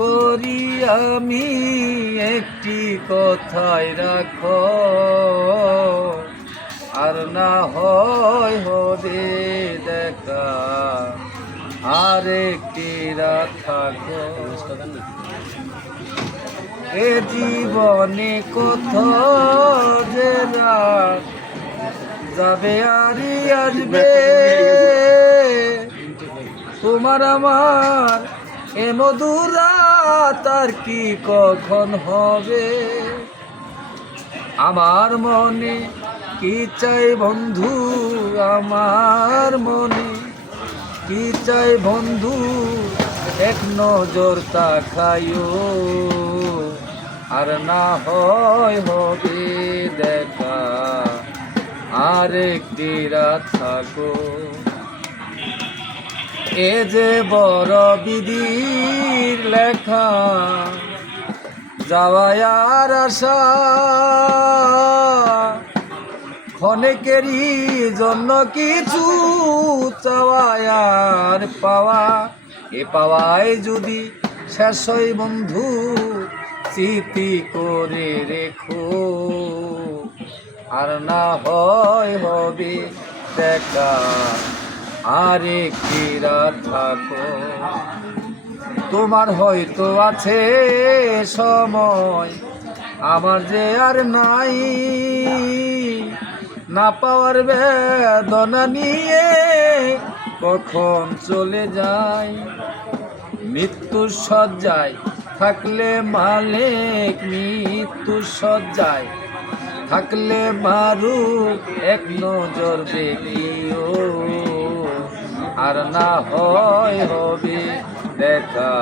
করি আমি একটি কথাই রাখো, আর না হয় হবে দেখা আরেকটি রাত থাকো। এ জীবনে কত যে রাত যাবে আরই আসবে, তোমার আমার এ মধুর রাত আর কি কখন হবে। আমার মনে কি চাই বন্ধু, আমার মনে কি চাই বন্ধু, এক নজর তাকাইও, আর না হয় হবে দেখা আরেকটি রাত থাকো। এ যে বড় বিধির লেখা, যাওয়ার আশা ক্ষণেকেরই জন্য কিছু চাওয়ার পাওয়া, এ পাওয়ায় যদি শেষ হয় বন্ধু স্মৃতি করে রেখো, আর না হয় হবে দেখা আরেকটি রাত থাকো। তোমার হয়তো আছে সময়, আমার যে আর নাই, না পাওয়ার বেদনা নিয়ে কখন চলে যায়। মৃত্যুর শয্যায় থাকলে মালিক, মৃত্যুর শয্যায় থাকলে মারুক এক নজর দেখিও, আর না হয় হবে দেখা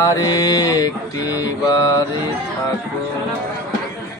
আরেকটি বারে থাকো।